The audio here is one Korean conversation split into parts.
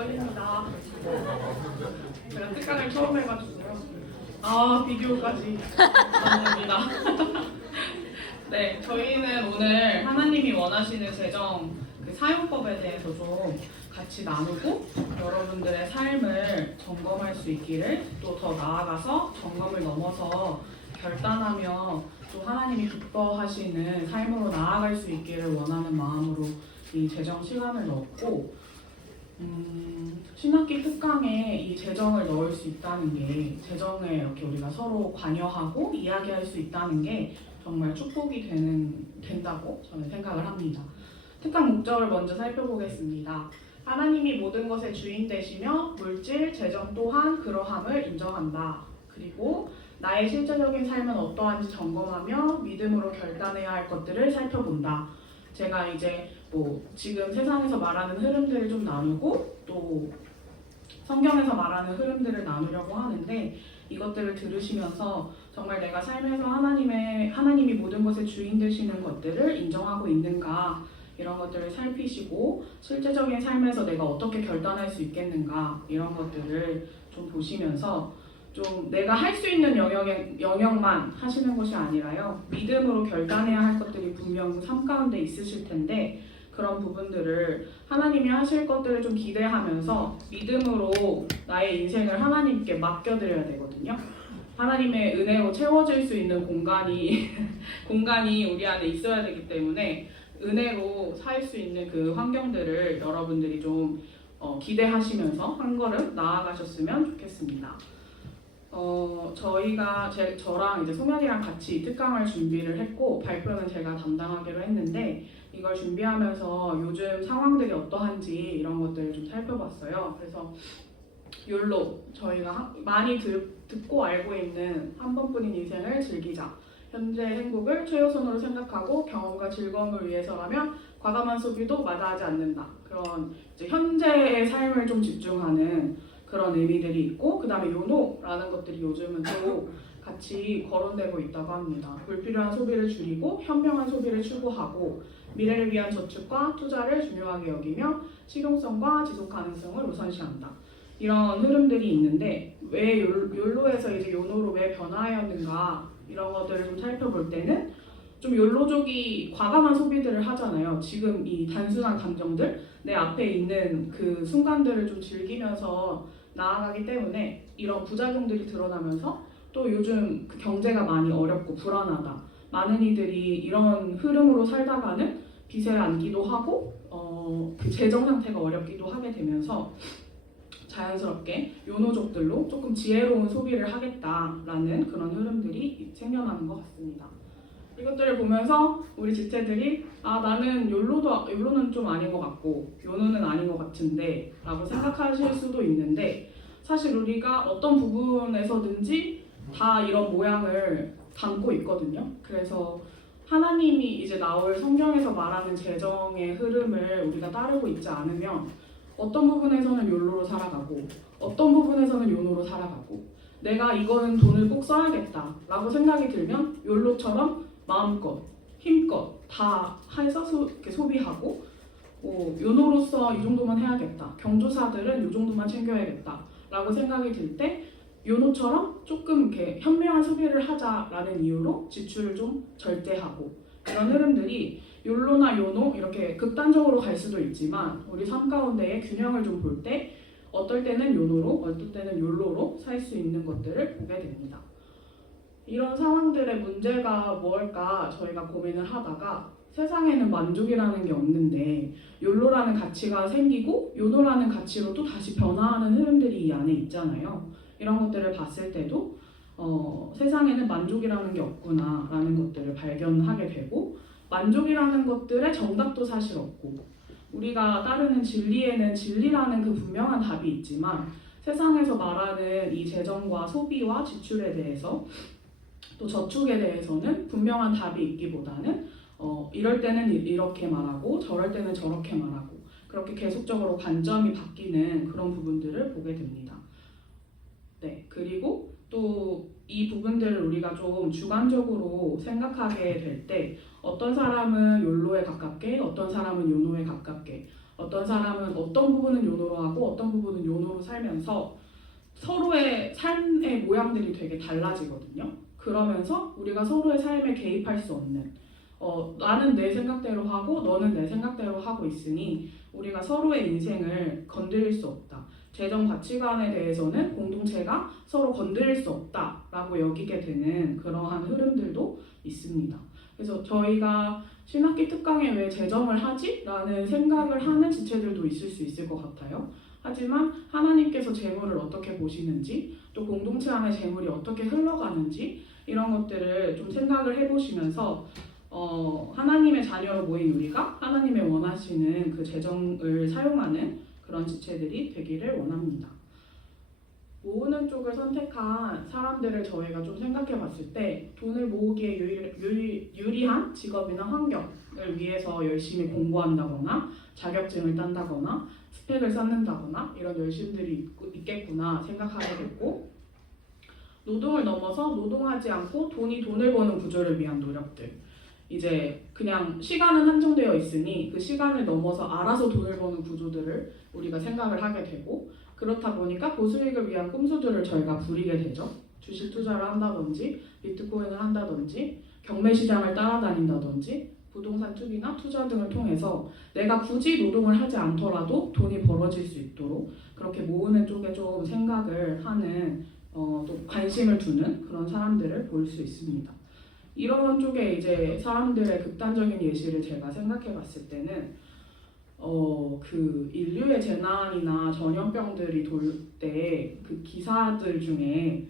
떨립니다. 제가 특강을 처음 해가지고요. 비디오까지 감사합니다. 네, 저희는 오늘 하나님이 원하시는 재정 사용법에 대해서 좀 같이 나누고 여러분들의 삶을 점검할 수 있기를, 또 더 나아가서 점검을 넘어서 결단하며 또 하나님이 기뻐하시는 삶으로 나아갈 수 있기를 원하는 마음으로 이 재정 시간을 넣었고, 신학기 특강에 이 재정을 넣을 수 있다는 게, 재정에 이렇게 우리가 서로 관여하고 이야기할 수 있다는 게 정말 축복이 된다고 저는 생각을 합니다. 특강 목적을 먼저 살펴보겠습니다. 하나님이 모든 것의 주인 되시며 물질, 재정 또한 그러함을 인정한다. 그리고 나의 실제적인 삶은 어떠한지 점검하며 믿음으로 결단해야 할 것들을 살펴본다. 제가 이제 지금 세상에서 말하는 흐름들을 좀 나누고 또 성경에서 말하는 흐름들을 나누려고 하는데, 이것들을 들으시면서 정말 내가 삶에서 하나님이 모든 것의 주인 되시는 것들을 인정하고 있는가, 이런 것들을 살피시고 실제적인 삶에서 내가 어떻게 결단할 수 있겠는가, 이런 것들을 좀 보시면서 좀 내가 할 수 있는 영역만 하시는 것이 아니라요, 믿음으로 결단해야 할 것들이 분명 삶 가운데 있으실 텐데, 그런 부분들을 하나님이 하실 것들을 좀 기대하면서 믿음으로 나의 인생을 하나님께 맡겨드려야 되거든요. 하나님의 은혜로 채워질 수 있는 공간이 우리 안에 있어야 되기 때문에 은혜로 살 수 있는 그 환경들을 여러분들이 좀 기대하시면서 한 걸음 나아가셨으면 좋겠습니다. 저랑 이제 소면이랑 같이 이 특강을 준비를 했고, 발표는 제가 담당하기로 했는데, 이걸 준비하면서 요즘 상황들이 어떠한지 이런 것들을 좀 살펴봤어요. 그래서 욜로, 저희가 많이 듣고 알고 있는 한 번뿐인 인생을 즐기자, 현재 행복을 최우선으로 생각하고 경험과 즐거움을 위해서라면 과감한 소비도 마다하지 않는다. 그런 이제 현재의 삶을 좀 집중하는 그런 의미들이 있고, 그 다음에 요노라는 것들이 요즘은 또 같이 거론되고 있다고 합니다. 불필요한 소비를 줄이고 현명한 소비를 추구하고 미래를 위한 저축과 투자를 중요하게 여기며 실용성과 지속 가능성을 우선시한다. 이런 흐름들이 있는데, 왜 욜로에서 이제 요노로 왜 변화하였는가, 이런 것들을 좀 살펴볼 때는 좀 욜로족이 과감한 소비들을 하잖아요. 지금 이 단순한 감정들, 내 앞에 있는 그 순간들을 좀 즐기면서 나아가기 때문에 이런 부작용들이 드러나면서, 또 요즘 그 경제가 많이 어렵고 불안하다, 많은 이들이 이런 흐름으로 살다가는 빚에 안기도 하고 그 재정 상태가 어렵기도 하게 되면서 자연스럽게 요노족들로 조금 지혜로운 소비를 하겠다라는 그런 흐름들이 생겨나는 것 같습니다. 이것들을 보면서 우리 지체들이 나는 욜로는 좀 아닌 것 같고 요노는 아닌 것 같은데 라고 생각하실 수도 있는데, 사실 우리가 어떤 부분에서든지 다 이런 모양을 담고 있거든요. 그래서 하나님이 이제 나올 성경에서 말하는 재정의 흐름을 우리가 따르고 있지 않으면 어떤 부분에서는 욜로로 살아가고 어떤 부분에서는 요노로 살아가고, 내가 이거는 돈을 꼭 써야겠다 라고 생각이 들면 욜로처럼 마음껏 힘껏 다 해서 소비하고, 요노로서 이 정도만 해야겠다, 경조사들은 이 정도만 챙겨야겠다 라고 생각이 들 때 요노처럼 조금 이렇게 현명한 소비를 하자라는 이유로 지출을 좀 절제하고, 이런 흐름들이 욜로나 요노 이렇게 극단적으로 갈 수도 있지만 우리 삶 가운데의 균형을 좀 볼 때 어떨 때는 요노로 어떨 때는 욜로로 살 수 있는 것들을 보게 됩니다. 이런 상황들의 문제가 뭘까 저희가 고민을 하다가, 세상에는 만족이라는 게 없는데 욜로라는 가치가 생기고 요노라는 가치로 또 다시 변화하는 흐름들이 이 안에 있잖아요. 이런 것들을 봤을 때도 세상에는 만족이라는 게 없구나 라는 것들을 발견하게 되고, 만족이라는 것들의 정답도 사실 없고, 우리가 따르는 진리에는 진리라는 그 분명한 답이 있지만 세상에서 말하는 이 재정과 소비와 지출에 대해서 또 저축에 대해서는 분명한 답이 있기보다는 이럴 때는 이렇게 말하고 저럴 때는 저렇게 말하고, 그렇게 계속적으로 관점이 바뀌는 그런 부분들을 보게 됩니다. 네, 그리고 또 이 부분들을 우리가 좀 주관적으로 생각하게 될 때 어떤 사람은 욜로에 가깝게, 어떤 사람은 요노에 가깝게, 어떤 사람은 어떤 부분은 요노로 하고 어떤 부분은 요노로 살면서 서로의 삶의 모양들이 되게 달라지거든요. 그러면서 우리가 서로의 삶에 개입할 수 없는 나는 내 생각대로 하고 너는 내 생각대로 하고 있으니 우리가 서로의 인생을 건드릴 수 없다. 재정 가치관에 대해서는 공동체가 서로 건드릴 수 없다라고 여기게 되는 그러한 흐름들도 있습니다. 그래서 저희가 신학기 특강에 왜 재정을 하지? 라는 생각을 하는 지체들도 있을 수 있을 것 같아요. 하지만 하나님께서 재물을 어떻게 보시는지 또 공동체 안의 재물이 어떻게 흘러가는지 이런 것들을 좀 생각을 해보시면서 하나님의 자녀로 모인 우리가 하나님의 원하시는 그 재정을 사용하는 그런 지체들이 되기를 원합니다. 모으는 쪽을 선택한 사람들을 저희가 좀 생각해 봤을 때 돈을 모으기에 유리한 직업이나 환경을 위해서 열심히 공부한다거나 자격증을 딴다거나 스펙을 쌓는다거나 이런 열심들이 있겠구나 생각하게 됐고, 노동을 넘어서 노동하지 않고 돈을 버는 구조를 위한 노력들, 이제 그냥 시간은 한정되어 있으니 그 시간을 넘어서 알아서 돈을 버는 구조들을 우리가 생각을 하게 되고, 그렇다 보니까 고수익을 위한 꼼수들을 저희가 부리게 되죠. 주식 투자를 한다든지 비트코인을 한다든지 경매 시장을 따라다닌다든지 부동산 투기나 투자 등을 통해서 내가 굳이 노동을 하지 않더라도 돈이 벌어질 수 있도록 그렇게 모으는 쪽에 좀 생각을 하는 또 관심을 두는 그런 사람들을 볼 수 있습니다. 이런 쪽에 이제 사람들의 극단적인 예시를 제가 생각해 봤을 때는 그 인류의 재난이나 전염병들이 돌 때 그 기사들 중에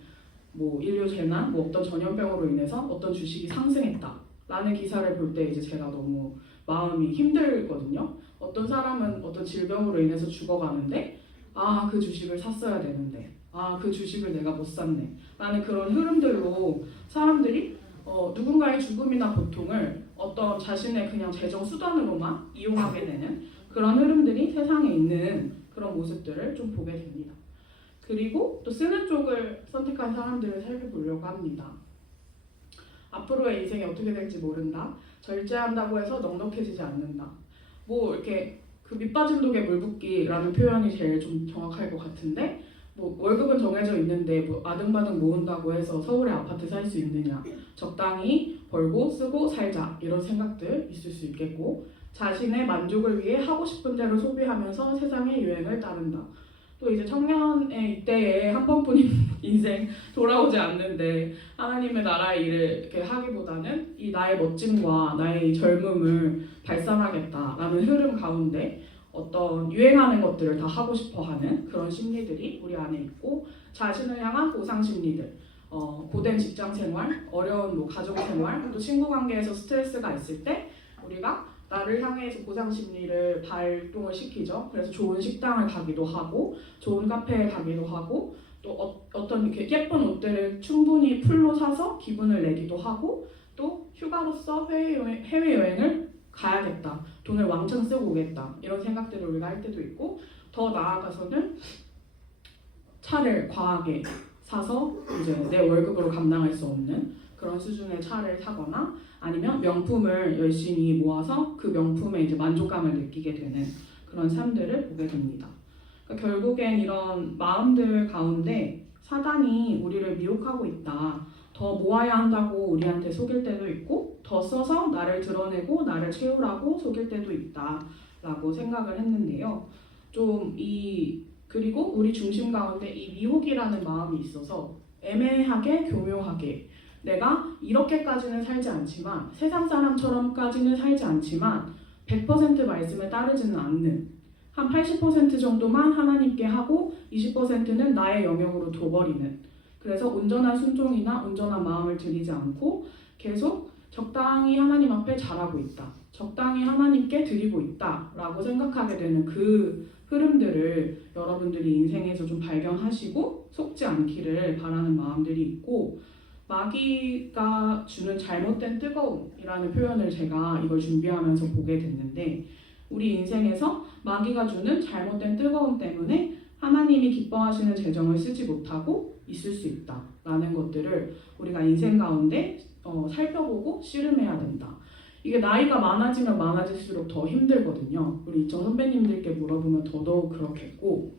뭐 인류 재난, 뭐 어떤 전염병으로 인해서 어떤 주식이 상승했다라는 기사를 볼 때 이제 제가 너무 마음이 힘들거든요. 어떤 사람은 어떤 질병으로 인해서 죽어가는데 그 주식을 샀어야 되는데 그 주식을 내가 못 샀네 라는 그런 흐름들로 사람들이 누군가의 죽음이나 고통을 어떤 자신의 그냥 재정 수단으로만 이용하게 되는 그런 흐름들이 세상에 있는 그런 모습들을 좀 보게 됩니다. 그리고 또 쓰는 쪽을 선택한 사람들을 살펴보려고 합니다. 앞으로의 인생이 어떻게 될지 모른다. 절제한다고 해서 넉넉해지지 않는다. 뭐 이렇게 그 밑빠진 독에 물 붓기라는 표현이 제일 좀 정확할 것 같은데, 뭐 월급은 정해져 있는데 뭐 아등바등 모은다고 해서 서울에 아파트 살 수 있느냐, 적당히 벌고 쓰고 살자 이런 생각들 있을 수 있겠고, 자신의 만족을 위해 하고 싶은 대로 소비하면서 세상의 유행을 따른다. 또 이제 청년의 이때에 한 번뿐인 인생 돌아오지 않는데 하나님의 나라의 일을 이렇게 하기보다는 이 나의 멋짐과 나의 젊음을 발산하겠다라는 흐름 가운데 어떤 유행하는 것들을 다 하고 싶어하는 그런 심리들이 우리 안에 있고, 자신을 향한 보상 심리들, 고된 직장 생활, 어려운 뭐 가족 생활, 또 친구 관계에서 스트레스가 있을 때 우리가 나를 향해서 보상 심리를 발동을 시키죠. 그래서 좋은 식당을 가기도 하고, 좋은 카페에 가기도 하고, 또 어떤 이렇게 예쁜 옷들을 충분히 풀로 사서 기분을 내기도 하고, 또 휴가로서 해외여행을 가야겠다, 돈을 왕창 쓰고 오겠다 이런 생각들을 우리가 할 때도 있고, 더 나아가서는 차를 과하게 사서 이제 내 월급으로 감당할 수 없는 그런 수준의 차를 사거나 아니면 명품을 열심히 모아서 그 명품에 이제 만족감을 느끼게 되는 그런 삶들을 보게 됩니다. 그러니까 결국엔 이런 마음들 가운데 사단이 우리를 미혹하고 있다. 더 모아야 한다고 우리한테 속일 때도 있고, 더 써서 나를 드러내고 나를 채우라고 속일 때도 있다라고 생각을 했는데요. 그리고 우리 중심 가운데 이 미혹이라는 마음이 있어서 애매하게 교묘하게 내가 이렇게까지는 살지 않지만, 세상 사람처럼까지는 살지 않지만 100% 말씀에 따르지는 않는, 한 80% 정도만 하나님께 하고 20%는 나의 영역으로 둬버리는, 그래서 온전한 순종이나 온전한 마음을 들이지 않고 계속 적당히 하나님 앞에 잘하고 있다, 적당히 하나님께 드리고 있다 라고 생각하게 되는 그 흐름들을 여러분들이 인생에서 좀 발견하시고 속지 않기를 바라는 마음들이 있고, 마귀가 주는 잘못된 뜨거움이라는 표현을 제가 이걸 준비하면서 보게 됐는데, 우리 인생에서 마귀가 주는 잘못된 뜨거움 때문에 하나님이 기뻐하시는 재정을 쓰지 못하고 있을 수 있다라는 것들을 우리가 인생 가운데 살펴보고 씨름해야 된다. 이게 나이가 많아지면 많아질수록 더 힘들거든요. 우리 이청 선배님들께 물어보면 더더욱 그렇겠고,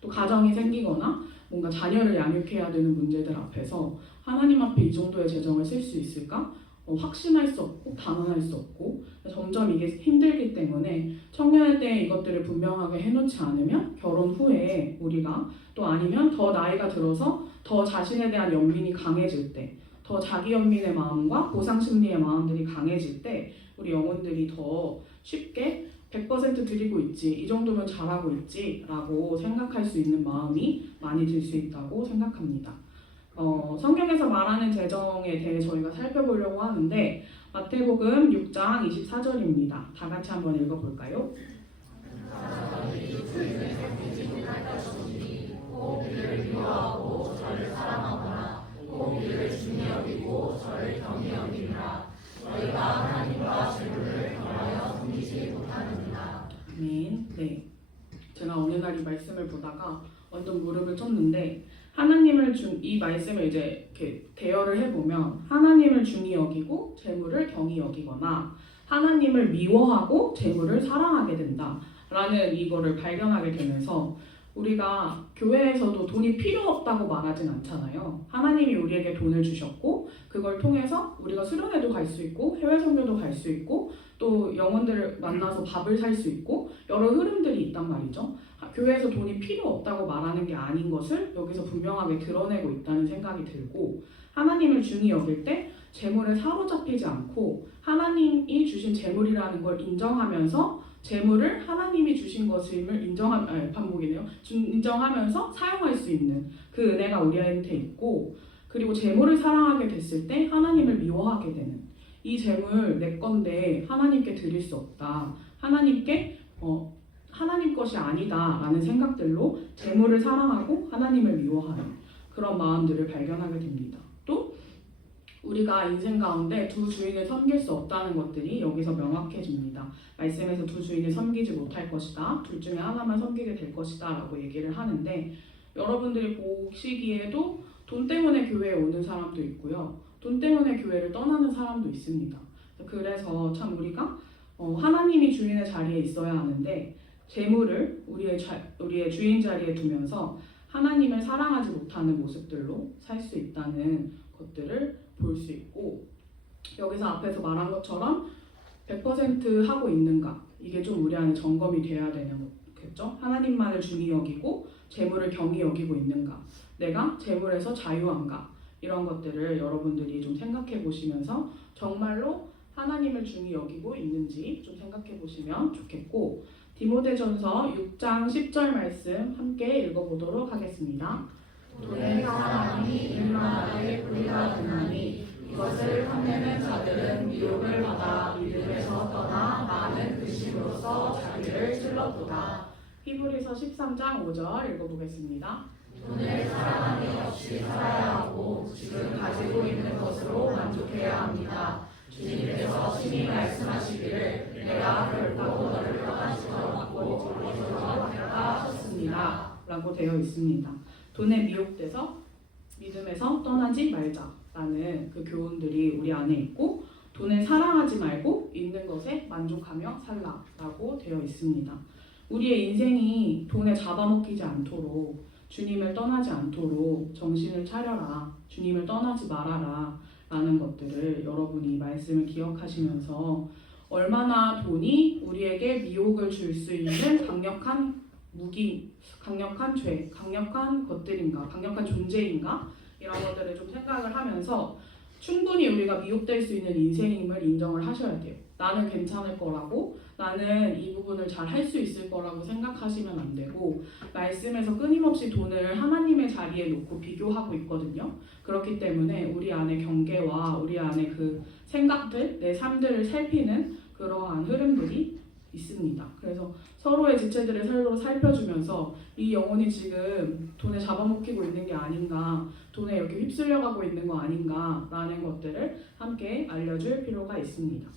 또 가정이 생기거나 뭔가 자녀를 양육해야 되는 문제들 앞에서 하나님 앞에 이 정도의 재정을 쓸 수 있을까? 확신할 수 없고 단언할 수 없고 점점 이게 힘들기 때문에 청년의 때에 이것들을 분명하게 해놓지 않으면 결혼 후에 우리가 또 아니면 더 나이가 들어서 더 자신에 대한 연민이 강해질 때 더 자기 연민의 마음과 보상 심리의 마음들이 강해질 때 우리 영혼들이 더 쉽게 100% 드리고 있지, 이 정도면 잘하고 있지 라고 생각할 수 있는 마음이 많이 들 수 있다고 생각합니다. 성경에서 말하는 재정에 대해 저희가 살펴보려고 하는데 마태복음 6장 24절입니다. 다 같이 한번 읽어볼까요? 아멘. 네. 제가 어느 날 이 말씀을 보다가 완전 무릎을 쳤는데 이 말씀을 이제 이렇게 대여를 해보면 하나님을 중히 여기고 재물을 경히 여기거나 하나님을 미워하고 재물을 사랑하게 된다라는 이거를 발견하게 되면서 우리가 교회에서도 돈이 필요 없다고 말하진 않잖아요. 하나님이 우리에게 돈을 주셨고 그걸 통해서 우리가 수련회도 갈 수 있고 해외 선교도 갈 수 있고 또 영혼들을 만나서 밥을 살 수 있고 여러 흐름들이 있단 말이죠. 교회에서 돈이 필요 없다고 말하는 게 아닌 것을 여기서 분명하게 드러내고 있다는 생각이 들고 하나님을 중히 여길 때 재물에 사로잡히지 않고 하나님이 주신 재물이라는 걸 인정하면서 재물을 하나님이 주신 것임을 인정하면서 사용할 수 있는 그 은혜가 우리한테 있고 그리고 재물을 사랑하게 됐을 때 하나님을 미워하게 되는 이 재물 내 건데 하나님께 드릴 수 없다. 하나님 것이 아니다 라는 생각들로 재물을 사랑하고 하나님을 미워하는 그런 마음들을 발견하게 됩니다. 또 우리가 인생 가운데 두 주인을 섬길 수 없다는 것들이 여기서 명확해집니다. 말씀에서 두 주인을 섬기지 못할 것이다. 둘 중에 하나만 섬기게 될 것이다 라고 얘기를 하는데 여러분들이 보시기에도 돈 때문에 교회에 오는 사람도 있고요. 돈 때문에 교회를 떠나는 사람도 있습니다. 그래서 참 우리가 하나님이 주인의 자리에 있어야 하는데 재물을 우리의 주인 자리에 두면서 하나님을 사랑하지 못하는 모습들로 살 수 있다는 것들을 볼 수 있고 여기서 앞에서 말한 것처럼 100% 하고 있는가 이게 좀 우리 안에 점검이 돼야 되는 거겠죠. 하나님만을 중히 여기고 재물을 경히 여기고 있는가 내가 재물에서 자유한가 이런 것들을 여러분들이 좀 생각해 보시면서 정말로 하나님을 중히 여기고 있는지 좀 생각해 보시면 좋겠고 디모데전서 6장 10절 말씀 함께 읽어보도록 하겠습니다. 돈의 사랑이 일만하게 불의가 되나니 이것을 탐내는 자들은 미혹을 받아 믿음에서 떠나 많은 근심으로써 자기를 찔러보다. 히브리서 13장 5절 읽어보겠습니다. 돈을 사랑함이 없이 살아야 하고 지금 가지고 있는 것으로 만족해야 합니다. 주님께서 친히 말씀하시기를 내가 결코 너를 떠나지 않고 버리지 않겠다 하셨습니다. 라고 되어 있습니다. 돈에 미혹돼서 믿음에서 떠나지 말자라는 그 교훈들이 우리 안에 있고 돈을 사랑하지 말고 있는 것에 만족하며 살라라고 되어 있습니다. 우리의 인생이 돈에 잡아먹히지 않도록 주님을 떠나지 않도록 정신을 차려라. 주님을 떠나지 말아라. 라는 것들을 여러분이 말씀을 기억하시면서 얼마나 돈이 우리에게 미혹을 줄 수 있는 강력한 무기, 강력한 죄, 강력한 것들인가, 강력한 존재인가 이런 것들을 좀 생각을 하면서 충분히 우리가 미혹될 수 있는 인생임을 인정을 하셔야 돼요. 나는 괜찮을 거라고, 나는 이 부분을 잘 할 수 있을 거라고 생각하시면 안 되고 말씀에서 끊임없이 돈을 하나님의 자리에 놓고 비교하고 있거든요. 그렇기 때문에 우리 안에 경계와 우리 안에 그 생각들, 내 삶들을 살피는 그러한 흐름들이 있습니다. 그래서 서로의 지체들을 서로 살펴주면서 이 영혼이 지금 돈에 잡아먹히고 있는 게 아닌가, 돈에 이렇게 휩쓸려가고 있는 거 아닌가라는 것들을 함께 알려줄 필요가 있습니다.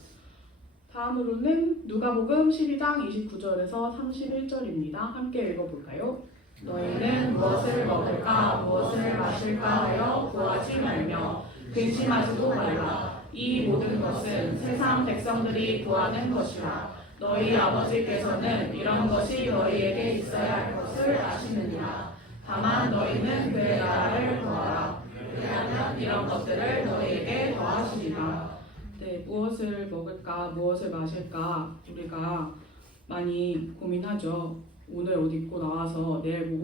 다음으로는 누가복음 12장 29절에서 31절입니다. 함께 읽어볼까요? 너희는 무엇을 먹을까 무엇을 마실까 하여 구하지 말며 근심하지도 말라. 이 모든 것은 세상 백성들이 구하는 것이라. 너희 아버지께서는 이런 것이 너희에게 있어야 할 것을 아시느니라. 다만 너희는 그의 나라를 구하라. 그리하면 이런 것들을 너희에게 더하시리라. 네, 무엇을 먹을까, 무엇을 마실까 우리가 많이 고민하죠. 오늘 옷 입고 나와서 내일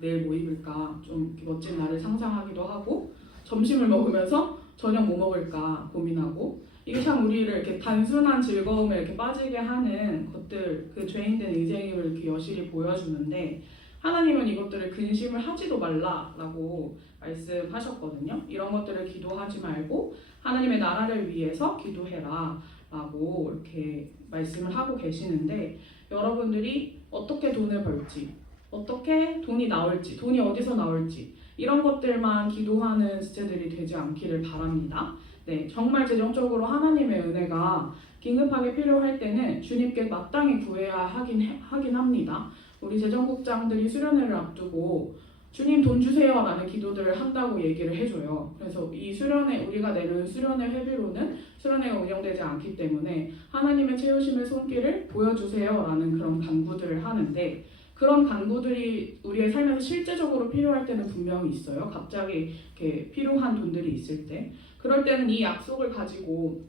내일 뭐 입을까 좀 멋진 날을 상상하기도 하고, 점심을 먹으면서 저녁 뭐 먹을까 고민하고, 이게 참 우리를 이렇게 단순한 즐거움에 이렇게 빠지게 하는 것들, 그 죄인된 인생임을 이렇게 여실히 보여주는데, 하나님은 이것들을 근심을 하지도 말라라고 말씀하셨거든요. 이런 것들을 기도하지 말고 하나님의 나라를 위해서 기도해라 라고 이렇게 말씀을 하고 계시는데, 여러분들이 어떻게 돈을 벌지, 어떻게 돈이 나올지, 돈이 어디서 나올지, 이런 것들만 기도하는 지체들이 되지 않기를 바랍니다. 네, 정말 재정적으로 하나님의 은혜가 긴급하게 필요할 때는 주님께 마땅히 구해야 하긴 합니다. 우리 재정국장들이 수련회를 앞두고 주님 돈 주세요 라는 기도들을 한다고 얘기를 해줘요. 그래서 이 수련회, 우리가 내는 수련회 회비로는 수련회가 운영되지 않기 때문에 하나님의 채우심의 손길을 보여주세요 라는 그런 간구들을 하는데, 그런 간구들이 우리의 삶에서 실제적으로 필요할 때는 분명히 있어요. 갑자기 이렇게 필요한 돈들이 있을 때, 그럴 때는 이 약속을 가지고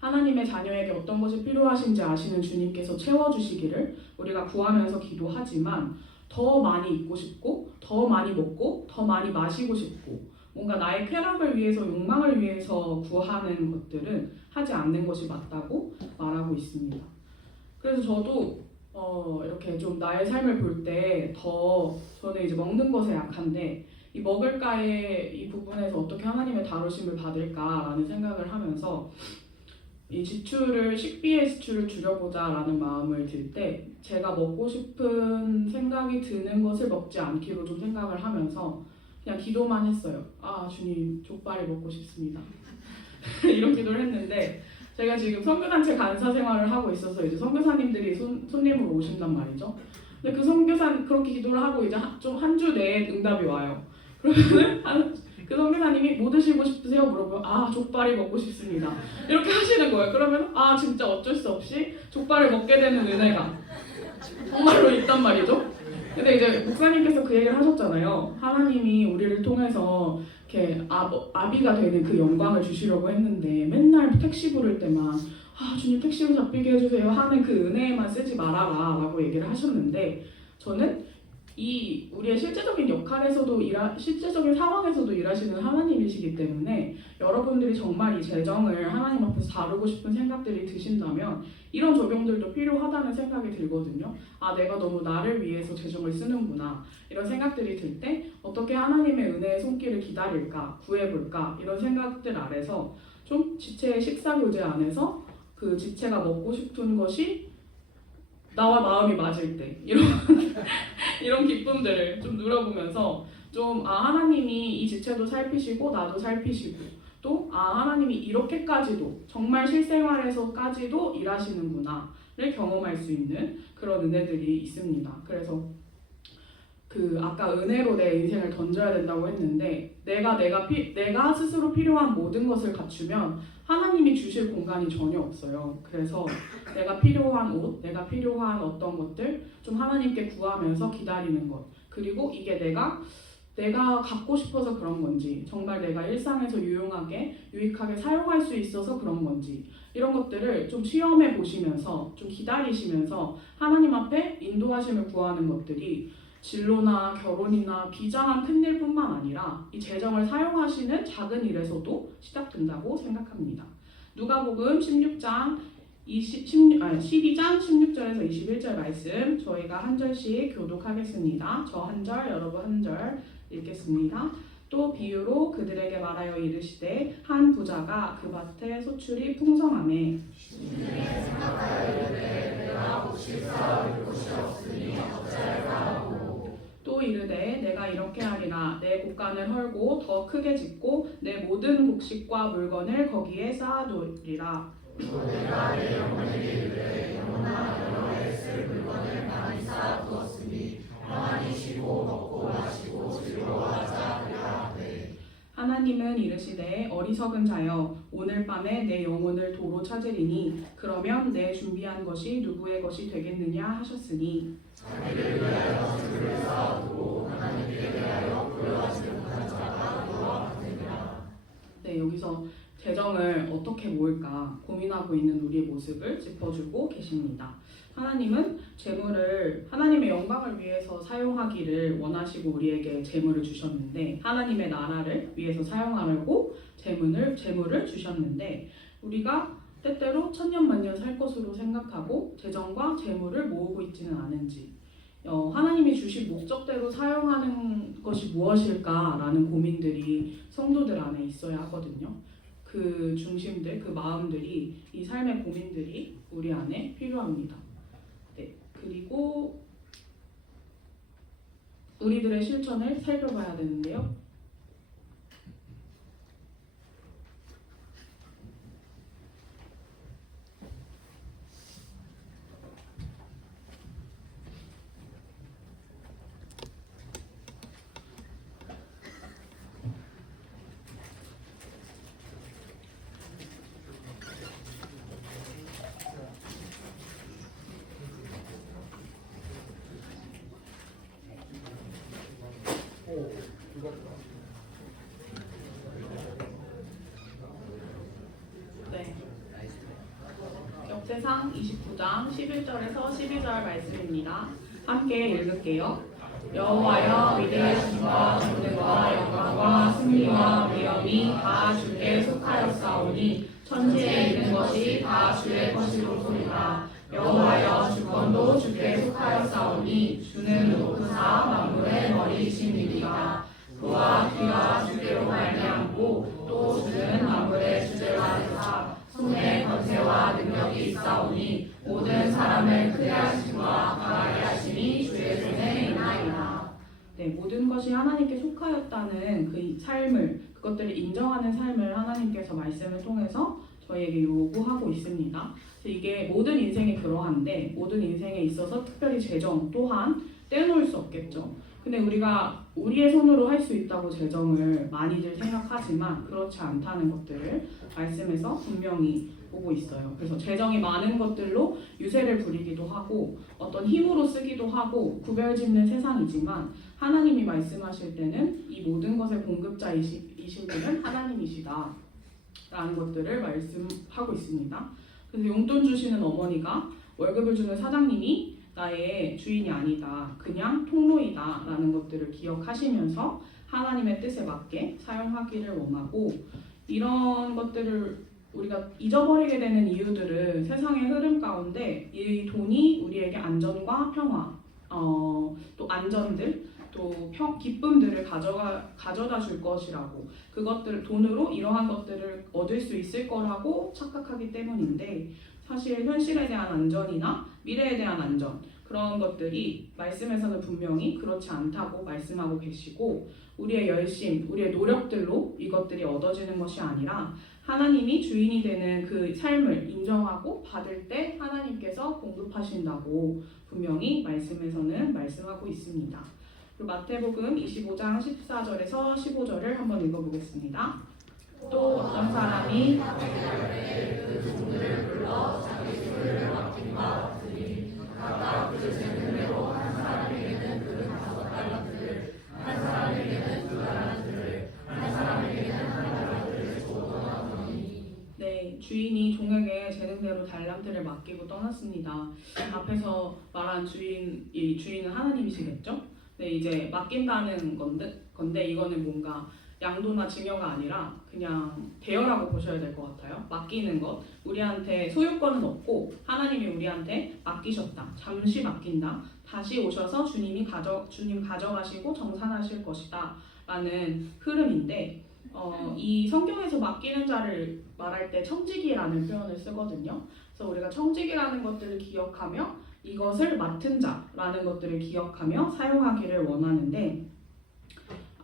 하나님의 자녀에게 어떤 것이 필요하신지 아시는 주님께서 채워주시기를 우리가 구하면서 기도하지만, 더 많이 입고 싶고, 더 많이 먹고, 더 많이 마시고 싶고, 뭔가 나의 쾌락을 위해서, 욕망을 위해서 구하는 것들은 하지 않는 것이 맞다고 말하고 있습니다. 그래서 저도 이렇게 좀 나의 삶을 볼 때 더 저는 이제 먹는 것에 약한데, 이 먹을까의 이 부분에서 어떻게 하나님의 다루심을 받을까라는 생각을 하면서 이 지출을, 식비의 지출을 줄여보자라는 마음을 들 때, 제가 먹고 싶은 생각이 드는 것을 먹지 않기로 좀 생각을 하면서 그냥 기도만 했어요. 아, 주님, 족발이 먹고 싶습니다. 이런 기도를 했는데, 제가 지금 선교단체 간사 생활을 하고 있어서 이제 선교사님들이 손님으로 오신단 말이죠. 근데 그 선교사 그렇게 기도를 하고 이제 좀 한 주 내에 응답이 와요. 그러면은 그 선교사님이 뭐 드시고 싶으세요? 물어보면 아, 족발이 먹고 싶습니다. 이렇게 하시는 거예요. 그러면 아, 진짜 어쩔 수 없이 족발을 먹게 되는 은혜가 정말로 있단 말이죠. 근데 이제 목사님께서 그 얘기를 하셨잖아요. 하나님이 우리를 통해서 이렇게 아비가 되는 그 영광을 주시려고 했는데 맨날 택시 부를 때만 아, 주님 택시로 잡히게 해주세요 하는 그 은혜에만 쓰지 말아라 라고 얘기를 하셨는데, 저는 이 우리의 실제적인 역할에서도 실제적인 상황에서도 일하시는 하나님이시기 때문에, 여러분들이 정말 이 재정을 하나님 앞에서 다루고 싶은 생각들이 드신다면 이런 적용들도 필요하다는 생각이 들거든요. 아, 내가 너무 나를 위해서 재정을 쓰는구나, 이런 생각들이 들 때 어떻게 하나님의 은혜의 손길을 기다릴까, 구해볼까, 이런 생각들 아래서 좀 지체의 식사 교제 안에서 그 지체가 먹고 싶은 것이 나와 마음이 맞을 때 이런 기쁨들을 좀 누려보면서 좀 하나님이 이 지체도 살피시고 나도 살피시고, 또 하나님이 이렇게까지도 정말 실생활에서까지도 일하시는구나를 경험할 수 있는 그런 은혜들이 있습니다. 그래서 그 아까 은혜로 내 인생을 던져야 된다고 했는데, 내가 스스로 필요한 모든 것을 갖추면 하나님이 주실 공간이 전혀 없어요. 그래서 내가 필요한 옷, 내가 필요한 어떤 것들 좀 하나님께 구하면서 기다리는 것, 그리고 이게 내가 갖고 싶어서 그런 건지, 정말 내가 일상에서 유익하게 사용할 수 있어서 그런 건지, 이런 것들을 좀 시험해 보시면서 좀 기다리시면서 하나님 앞에 인도하심을 구하는 것들이 진로나 결혼이나 비장한 큰 일뿐만 아니라 이 재정을 사용하시는 작은 일에서도 시작된다고 생각합니다. 누가복음 12장 16절에서 21절 말씀 저희가 한 절씩 교독하겠습니다. 저 한 절, 여러분 한 절 읽겠습니다. 또 비유로 그들에게 말하여 이르시되 한 부자가 그 밭에 소출이 풍성하매 또 이르되 내가 이렇게 하리라. 내 곳간을 헐고 더 크게 짓고 내 모든 곡식과 물건을 거기에 쌓아두리라. 또 내가 내 영혼에게 이르되 영혼아 너의 쓸 물건을 많이 쌓아두었으니 평안히 쉬고 먹고 마시고 즐거워하자 하리라. 하나님은 이르시되 어리석은 자여 오늘 밤에 내 영혼을 도로 찾으리니 그러면 내 준비한 것이 누구의 것이 되겠느냐 하셨으니 자기를 위하여 주를 쌓아두고 하나님께 대하여 보여하지 못한 자가 너와 같으니라. 네, 여기서 재정을 어떻게 모을까 고민하고 있는 우리의 모습을 짚어주고 계십니다. 하나님은 재물을 하나님의 영광을 위해서 사용하기를 원하시고 우리에게 재물을 주셨는데 하나님의 나라를 위해서 사용하려고 재물을 주셨는데 우리가 때때로 천년만년 살 것으로 생각하고 재정과 재물을 모으고 있지는 않은지 하나님이 주신 목적대로 사용하는 것이 무엇일까라는 고민들이 성도들 안에 있어야 하거든요. 그 중심들, 그 마음들이 이 삶의 고민들이 우리 안에 필요합니다. 네, 그리고 우리들의 실천을 살펴봐야 되는데요. 네. 역대상 29장 11절에서 12절 말씀입니다. 함께 읽을게요. 여호와여 위대하심과 전능과 영광과 승리와 위엄이 다 주께 속하였사오니 천지에 있는 것이 다 주의 것이로소이다. 여호와여 주권도 주께 속하였사오니 주는 높으사 만물의 머리이심이니라. 그와 귀가 주께로 말미암고 또 주는 만물의 주제가 되사 손에 권세와 능력이 있사오니 모든 사람을 크게 하심과 강하게 하심이 주의 손에 있나이다. 네, 모든 것이 하나님께 속하였다는 그 삶을 그것들을 인정하는 삶을 하나님께서 말씀을 통해서 저희에게 요구하고 있습니다. 그래서 이게 모든 인생이 그러한데 모든 인생에 있어서 특별히 재정 또한 떼놓을 수 없겠죠. 근데 우리가 우리의 손으로 할 수 있다고 재정을 많이들 생각하지만 그렇지 않다는 것들을 말씀에서 분명히 보고 있어요. 그래서 재정이 많은 것들로 유세를 부리기도 하고 어떤 힘으로 쓰기도 하고 구별짓는 세상이지만 하나님이 말씀하실 때는 이 모든 것의 공급자이신 분은 하나님이시다 라는 것들을 말씀하고 있습니다. 그래서 용돈 주시는 어머니가 월급을 주는 사장님이 나의 주인이 아니다. 그냥 통로이다. 라는 것들을 기억하시면서 하나님의 뜻에 맞게 사용하기를 원하고 이런 것들을 우리가 잊어버리게 되는 이유들은 세상의 흐름 가운데 이 돈이 우리에게 안전과 평화, 또 안전들, 또 기쁨들을 가져다 줄 것이라고 그것들 돈으로 이러한 것들을 얻을 수 있을 거라고 착각하기 때문인데 사실 현실에 대한 안전이나 미래에 대한 안전 그런 것들이 말씀에서는 분명히 그렇지 않다고 말씀하고 계시고 우리의 열심, 우리의 노력들로 이것들이 얻어지는 것이 아니라 하나님이 주인이 되는 그 삶을 인정하고 받을 때 하나님께서 공급하신다고 분명히 말씀에서는 말씀하고 있습니다. 그리고 마태복음 25장 14절에서 15절을 한번 읽어보겠습니다. 또 어떤 사람이 그 종들을 불러 자기 소유를 맡긴 바 같으니 각각 그 재능대로 한 사람에게는 그 5달란트를 한 사람에게는 2달란트를 한 사람에게는 1달란트를 주고 떠나더니 네, 주인이 종에게 재능대로 달란트를 맡기고 떠났습니다. 앞에서 말한 이 주인은 하나님이시겠죠? 네, 이제 맡긴다는 건데 이거는 뭔가 양도나 증여가 아니라 그냥 대여라고 보셔야 될 것 같아요. 맡기는 것. 우리한테 소유권은 없고 하나님이 우리한테 맡기셨다. 잠시 맡긴다. 다시 오셔서 주님 가져가시고 정산하실 것이다. 라는 흐름인데 이 성경에서 맡기는 자를 말할 때 청지기라는 표현을 쓰거든요. 그래서 우리가 청지기라는 것들을 기억하며 이것을 맡은 자라는 것들을 기억하며 사용하기를 원하는데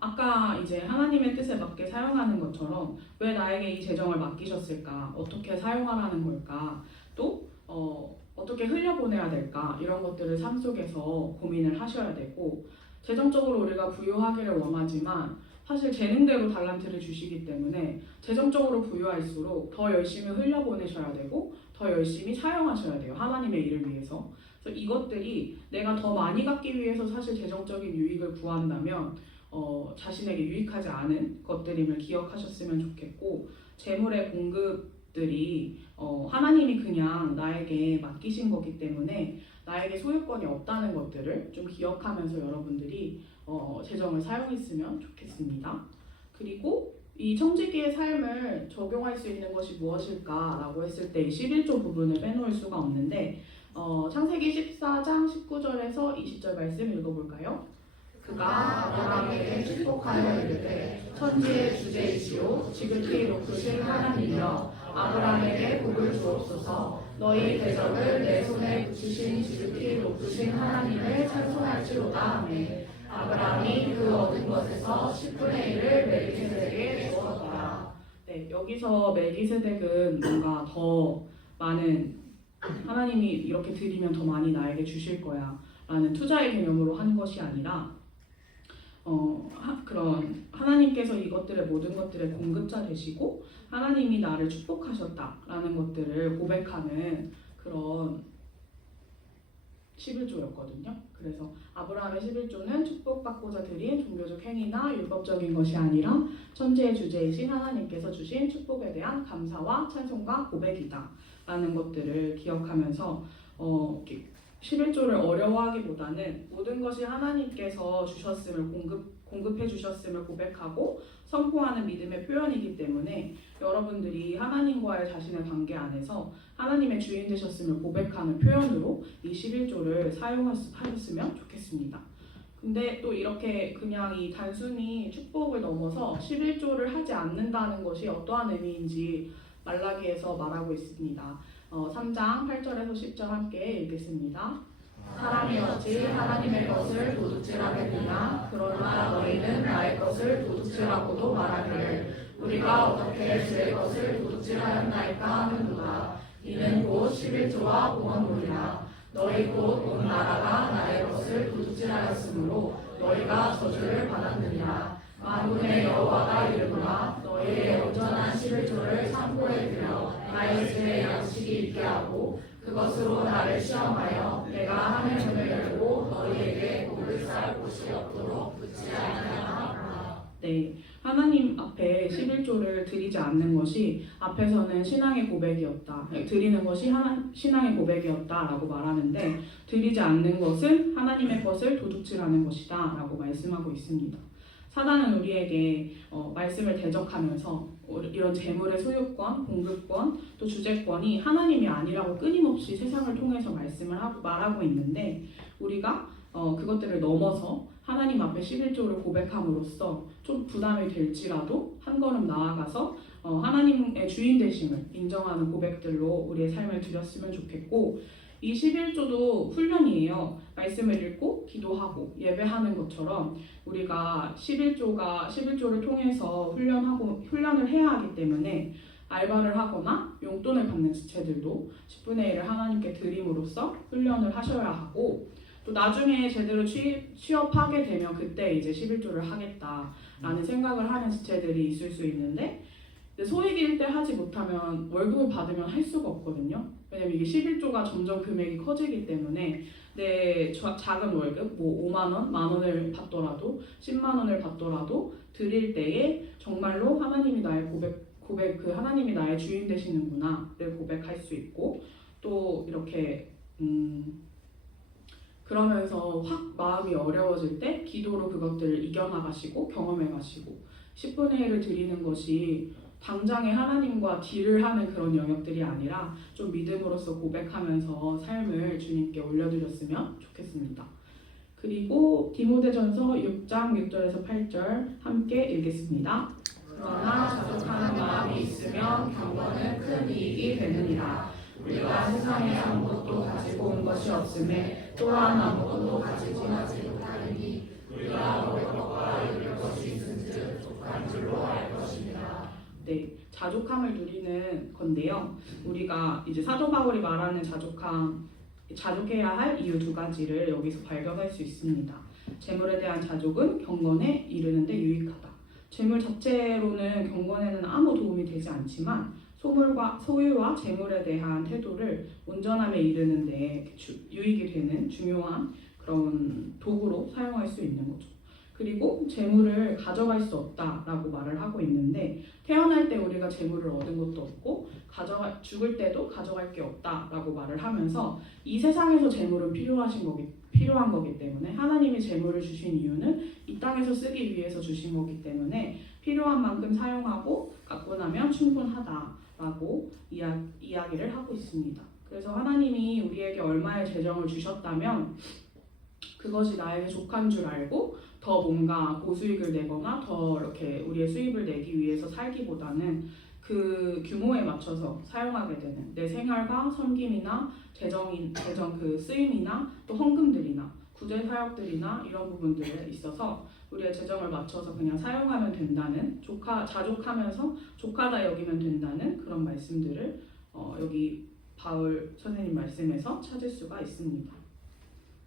아까 이제 하나님의 뜻에 맞게 사용하는 것처럼 왜 나에게 이 재정을 맡기셨을까? 어떻게 사용하라는 걸까? 또 어떻게 흘려보내야 될까? 이런 것들을 삶 속에서 고민을 하셔야 되고 재정적으로 우리가 부유하기를 원하지만 사실 재능대로 달란트를 주시기 때문에 재정적으로 부유할수록 더 열심히 흘려보내셔야 되고 더 열심히 사용하셔야 돼요. 하나님의 일을 위해서. 그래서 이것들이 내가 더 많이 갖기 위해서 사실 재정적인 유익을 구한다면 자신에게 유익하지 않은 것들임을 기억하셨으면 좋겠고, 재물의 공급들이 하나님이 그냥 나에게 맡기신 거기 때문에 나에게 소유권이 없다는 것들을 좀 기억하면서 여러분들이 재정을 사용했으면 좋겠습니다. 그리고 이 청지기의 삶을 적용할 수 있는 것이 무엇일까라고 했을 때 이 11조 부분을 빼놓을 수가 없는데, 창세기 14장 19절에서 20절 말씀 읽어볼까요? 그가 아브라함에게 축복하여 이르되 천지의 주제이시오 지극히 높으신 하나님이여 아브라함에게 복을 주옵소서. 너희 대적을 내 손에 붙이신 지극히 높으신 하나님을 찬송할지로다 하매 아브라함이 그 얻은 것에서 10분의 1을 멜기세덱에게 주었더라. 네, 여기서 멜기세덱은 뭔가 더 많은, 하나님이 이렇게 드리면 더 많이 나에게 주실 거야 라는 투자의 개념으로 한 것이 아니라 그런 하나님께서 이것들의 모든 것들의 공급자 되시고 하나님이 나를 축복하셨다라는 것들을 고백하는 그런 11조였거든요. 그래서 아브라함의 11조는 축복받고자 드린 종교적 행위나 율법적인 것이 아니라 천지의 주제이신 하나님께서 주신 축복에 대한 감사와 찬송과 고백이다 라는 것들을 기억하면서 11조를 어려워하기보다는 모든 것이 하나님께서 주셨음을 공급해 주셨음을 고백하고 선포하는 믿음의 표현이기 때문에 여러분들이 하나님과의 자신의 관계 안에서 하나님의 주인 되셨음을 고백하는 표현으로 이 11조를 사용하셨으면 좋겠습니다. 근데 또 이렇게 그냥 이 단순히 축복을 넘어서 11조를 하지 않는다는 것이 어떠한 의미인지 말라기에서 말하고 있습니다. 3장 8절에서 10절 함께 읽겠습니다. 사람이 어찌 하나님의 것을 도둑질하겠느냐 그러나 너희는 나의 것을 도둑질하고도 말하기를 우리가 어떻게 주의 것을 도둑질하였나이까 하는도다. 이는 곧 11조와 공헌물이라. 너희 곧 온 나라가 나의 것을 도둑질하였으므로 너희가 저주를 받았느니라. 만군의 여호와가 이르노라. 너희의 온전한 11조를 창고에 들여 나의 집에 양식이 있게 하고 그것으로 나를 시험하여 내가 하늘 문을 열고 너희에게 복을 쌓을 곳이 없도록 붙지 아니하노라. 네, 하나님 앞에 11조를 드리지 않는 것이 앞에서는 신앙의 고백이었다. 드리는 것이 신앙의 고백이었다라고 말하는데 드리지 않는 것은 하나님의 것을 도둑질하는 것이다 라고 말씀하고 있습니다. 사단은 우리에게 말씀을 대적하면서 이런 재물의 소유권, 공급권, 또 주재권이 하나님이 아니라고 끊임없이 세상을 통해서 말하고 있는데 우리가 그것들을 넘어서 하나님 앞에 11조를 고백함으로써 좀 부담이 될지라도 한 걸음 나아가서 하나님의 주인 되심을 인정하는 고백들로 우리의 삶을 드렸으면 좋겠고, 이 11조도 훈련이에요. 말씀을 읽고 기도하고 예배하는 것처럼 우리가 11조를 통해서 훈련을 해야 하기 때문에 알바를 하거나 용돈을 받는 지체들도 10분의 1을 하나님께 드림으로써 훈련을 하셔야 하고, 또 나중에 제대로 취업하게 되면 그때 이제 11조를 하겠다라는 생각을 하는 지체들이 있을 수 있는데, 소액일 때 하지 못하면 월급을 받으면 할 수가 없거든요. 왜냐면 이게 11조가 점점 금액이 커지기 때문에 내 작은 월급, 뭐 5만 원, 만 원을 받더라도 10만 원을 받더라도 드릴 때에 정말로 하나님이 나의 고백 하나님이 나의 주인 되시는구나를 고백할 수 있고, 또 이렇게 그러면서 확 마음이 어려워질 때 기도로 그것들을 이겨나가시고 경험해가시고 10분의 1을 드리는 것이 당장에 하나님과 딜을 하는 그런 영역들이 아니라 좀 믿음으로써 고백하면서 삶을 주님께 올려드렸으면 좋겠습니다. 그리고 디모데전서 6장 6절에서 8절 함께 읽겠습니다. 그러나 자족하는 마음이 있으면 경건은 큰 이익이 되느니라. 우리가 세상에 아무것도 가지고 온 것이 없음에 또한 아무것도 가지고 하지 못하리니 우리가 먹을 것과 입을 것이 있은즉 족한 줄로 알 것입니다. 네, 자족함을 누리는 건데요. 우리가 이제 사도 바울이 말하는 자족해야 할 이유 두 가지를 여기서 발견할 수 있습니다. 재물에 대한 자족은 경건에 이르는데 유익하다. 재물 자체로는 경건에는 아무 도움이 되지 않지만 소유와 재물에 대한 태도를 온전함에 이르는 데 유익이 되는 중요한 그런 도구로 사용할 수 있는 거죠. 그리고 재물을 가져갈 수 없다라고 말을 하고 있는데 태어날 때 우리가 재물을 얻은 것도 없고 죽을 때도 가져갈 게 없다라고 말을 하면서 이 세상에서 재물은 필요한 거기 때문에 하나님이 재물을 주신 이유는 이 땅에서 쓰기 위해서 주신 거기 때문에 필요한 만큼 사용하고 갖고 나면 충분하다라고 이야기를 하고 있습니다. 그래서 하나님이 우리에게 얼마의 재정을 주셨다면 그것이 나에게 족한 줄 알고 더 뭔가 고수익을 내거나 더 이렇게 우리의 수입을 내기 위해서 살기보다는 그 규모에 맞춰서 사용하게 되는 내 생활과 섬김이나 재정 그 쓰임이나 또 헌금들이나 구제 사역들이나 이런 부분들에 있어서 우리의 재정을 맞춰서 그냥 사용하면 된다는 자족하면서 족하다 여기면 된다는 그런 말씀들을 여기 바울 선생님 말씀에서 찾을 수가 있습니다.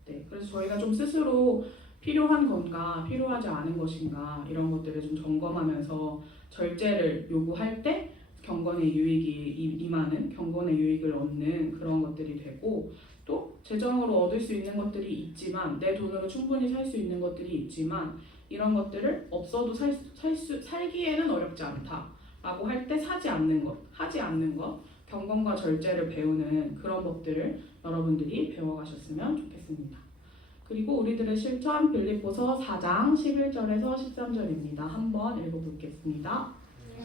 네, 그래서 저희가 좀 스스로 필요한 건가 필요하지 않은 것인가 이런 것들을 좀 점검하면서 절제를 요구할 때 경건의 유익이 임하는 경건의 유익을 얻는 그런 것들이 되고 또 재정으로 얻을 수 있는 것들이 있지만 내 돈으로 충분히 살 수 있는 것들이 있지만 이런 것들을 없어도 살기에는 어렵지 않다라고 할 때 하지 않는 것 경건과 절제를 배우는 그런 법들을 여러분들이 배워가셨으면 좋겠습니다. 그리고 우리들의 실천 빌립보서 4장 11절에서 13절입니다. 한번 읽어보겠습니다.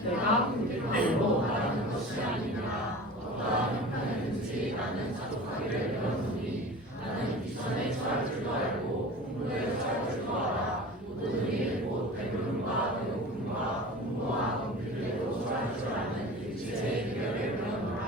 내가 궁핍함으로 말하는 것이 아니라 어떠한 형편이든지 나는 자족하기를 배웠노니 나는 비전에 처할 줄도 알고 공부에 처할 줄도 알아 모든 일 곧 배부름과 배고픔과 공부와 궁핍에도 처할 줄 아는 일체의 비결을 배웠노라.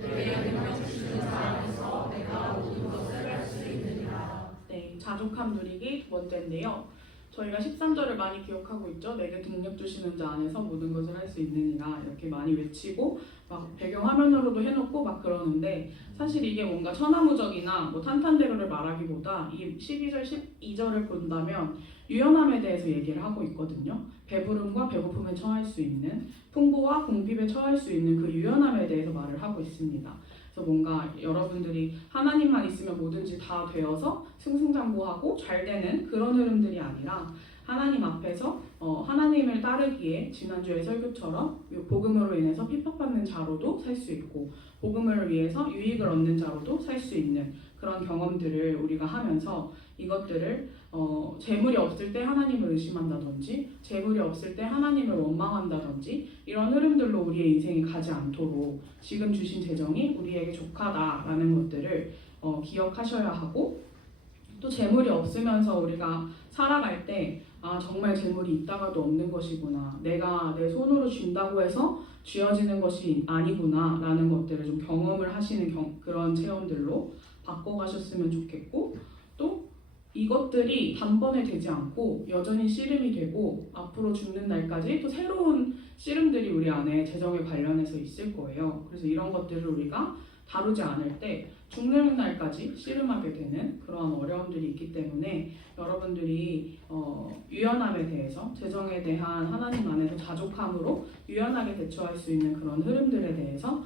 내게 능력 주시는 자 안에서 내가 모든 것을 할 수 있느니라. 네, 자족함 누리기 두 번째인데요. 저희가 13절을 많이 기억하고 있죠. 내게 능력 주시는 자 안에서 모든 것을 할 수 있느니라 이렇게 많이 외치고 막 배경화면으로도 해놓고 막 그러는데 사실 이게 뭔가 천하무적이나 뭐 탄탄대로를 말하기보다 이 12절, 12절을 본다면 유연함에 대해서 얘기를 하고 있거든요. 배부름과 배고픔에 처할 수 있는 풍부와 궁핍에 처할 수 있는 그 유연함에 대해서 말을 하고 있습니다. 그래서 뭔가 여러분들이 하나님만 있으면 뭐든지 다 되어서 승승장구하고 잘 되는 그런 흐름들이 아니라 하나님 앞에서 하나님을 따르기에 지난주의 설교처럼 복음으로 인해서 핍박받는 자로도 살 수 있고 복음을 위해서 유익을 얻는 자로도 살 수 있는 그런 경험들을 우리가 하면서 이것들을 재물이 없을 때 하나님을 의심한다든지 재물이 없을 때 하나님을 원망한다든지 이런 흐름들로 우리의 인생이 가지 않도록 지금 주신 재정이 우리에게 족하다라는 것들을 기억하셔야 하고 또 재물이 없으면서 우리가 살아갈 때 정말 재물이 있다가도 없는 것이구나 내가 내 손으로 쥔다고 해서 쥐어지는 것이 아니구나 라는 것들을 좀 경험을 하시는 그런 체험들로 바꿔가셨으면 좋겠고 또 이것들이 단번에 되지 않고 여전히 씨름이 되고 앞으로 죽는 날까지 또 새로운 씨름들이 우리 안에 재정에 관련해서 있을 거예요. 그래서 이런 것들을 우리가 다루지 않을 때 죽는 날까지 씨름하게 되는 그러한 어려움들이 있기 때문에 여러분들이 유연함에 대해서 재정에 대한 하나님 안에서 자족함으로 유연하게 대처할 수 있는 그런 흐름들에 대해서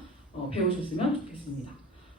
배우셨으면 좋겠습니다.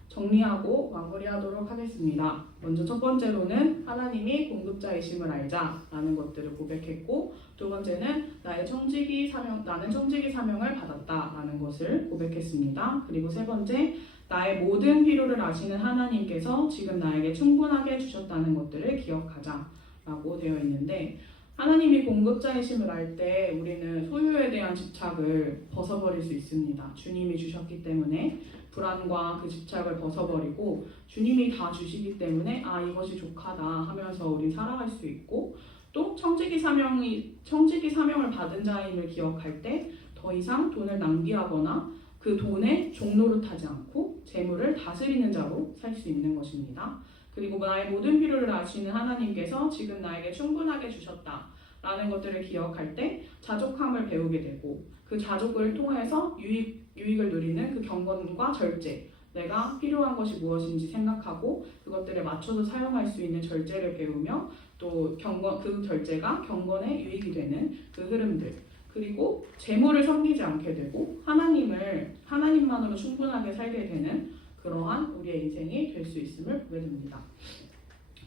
정리하고 마무리하도록 하겠습니다. 먼저 첫 번째로는 하나님이 공급자이심을 알자라는 것들을 고백했고 두 번째는 나는 청지기 사명을 받았다라는 것을 고백했습니다. 그리고 세 번째 나의 모든 필요를 아시는 하나님께서 지금 나에게 충분하게 주셨다는 것들을 기억하자라고 되어 있는데 하나님이 공급자이심을 알 때 우리는 소유에 대한 집착을 벗어버릴 수 있습니다. 주님이 주셨기 때문에 불안과 그 집착을 벗어버리고 주님이 다 주시기 때문에 이것이 족하다 하면서 우리 살아갈 수 있고 또 청지기 사명을 받은 자임을 기억할 때 더 이상 돈을 낭비하거나 그 돈에 종노릇하지 않고 재물을 다스리는 자로 살 수 있는 것입니다. 그리고 나의 모든 필요를 아시는 하나님께서 지금 나에게 충분하게 주셨다라는 것들을 기억할 때 자족함을 배우게 되고 그 자족을 통해서 유익을 누리는 그 경건과 절제 내가 필요한 것이 무엇인지 생각하고 그것들에 맞춰서 사용할 수 있는 절제를 배우며 또 그 결제가 경건에 유익이 되는 그 흐름들, 그리고 재물을 섬기지 않게 되고 하나님만으로 충분하게 살게 되는 그러한 우리의 인생이 될 수 있음을 보게 됩니다.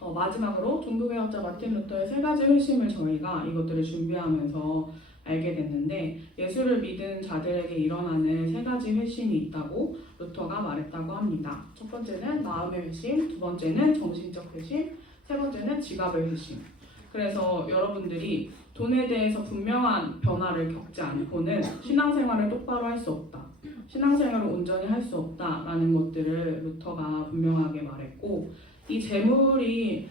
마지막으로 종교개혁자 마틴 루터의 세 가지 회심을 저희가 이것들을 준비하면서 알게 됐는데, 예수를 믿은 자들에게 일어나는 세 가지 회심이 있다고 루터가 말했다고 합니다. 첫 번째는 마음의 회심, 두 번째는 정신적 회심, 세 번째는 지갑의 회심. 그래서 여러분들이 돈에 대해서 분명한 변화를 겪지 않고는 신앙생활을 똑바로 할 수 없다, 신앙생활을 온전히 할 수 없다라는 것들을 루터가 분명하게 말했고, 이 재물이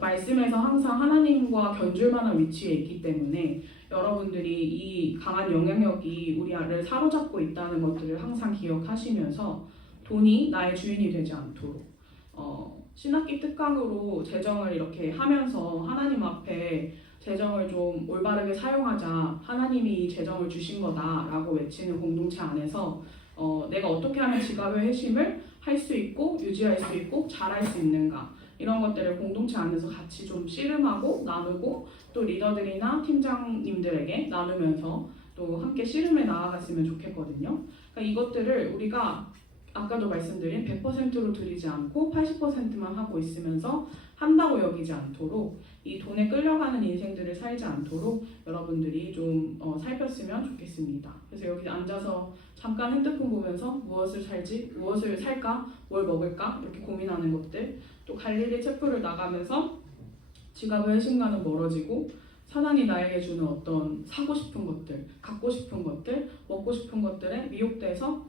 말씀에서 항상 하나님과 견줄 만한 위치에 있기 때문에 여러분들이 이 강한 영향력이 우리를 사로잡고 있다는 것들을 항상 기억하시면서 돈이 나의 주인이 되지 않도록 신학기 특강으로 재정을 이렇게 하면서 하나님 앞에 재정을 좀 올바르게 사용하자, 하나님이 이 재정을 주신 거다라고 외치는 공동체 안에서 내가 어떻게 하면 지갑의 회심을 할 수 있고 유지할 수 있고 잘할 수 있는가, 이런 것들을 공동체 안에서 같이 좀 씨름하고 나누고, 또 리더들이나 팀장님들에게 나누면서 또 함께 씨름해 나아갔으면 좋겠거든요. 그러니까 이것들을 우리가 아까도 말씀드린 100%로 드리지 않고 80%만 하고 있으면서 한다고 여기지 않도록, 이 돈에 끌려가는 인생들을 살지 않도록 여러분들이 좀 살폈으면 좋겠습니다. 그래서 여기 앉아서 잠깐 핸드폰 보면서 무엇을 살지, 무엇을 살까, 뭘 먹을까 이렇게 고민하는 것들, 또 갈릴리 체프를 나가면서 지갑의 회심과는 멀어지고 사단이 나에게 주는 어떤 사고 싶은 것들, 갖고 싶은 것들, 먹고 싶은 것들에 미혹돼서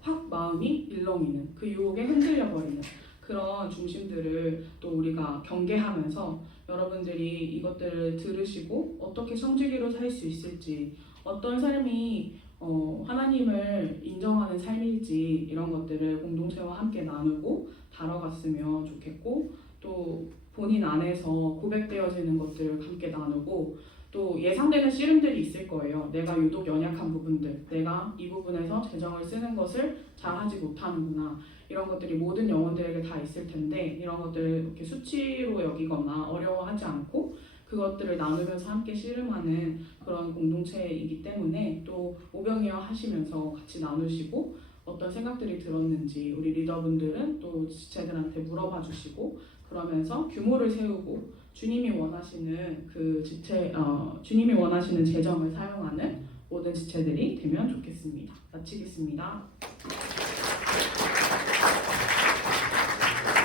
확 마음이 일렁이는, 그 유혹에 흔들려 버리는 그런 중심들을 또 우리가 경계하면서 여러분들이 이것들을 들으시고 어떻게 청지기로 살 수 있을지, 어떤 삶이 하나님을 인정하는 삶일지, 이런 것들을 공동체와 함께 나누고 다뤄갔으면 좋겠고, 또 본인 안에서 고백되어지는 것들을 함께 나누고, 또 예상되는 씨름들이 있을 거예요. 내가 유독 연약한 부분들, 내가 이 부분에서 재정을 쓰는 것을 잘하지 못하는구나, 이런 것들이 모든 영혼들에게 다 있을 텐데, 이런 것들을 이렇게 수치로 여기거나 어려워하지 않고 그것들을 나누면서 함께 씨름하는 그런 공동체이기 때문에, 또 오병이어 하시면서 같이 나누시고 어떤 생각들이 들었는지 우리 리더분들은 또 지체들한테 물어봐 주시고, 그러면서 규모를 세우고 주님이 원하시는 주님이 원하시는 재정을 사용하는 모든 지체들이 되면 좋겠습니다. 마치겠습니다.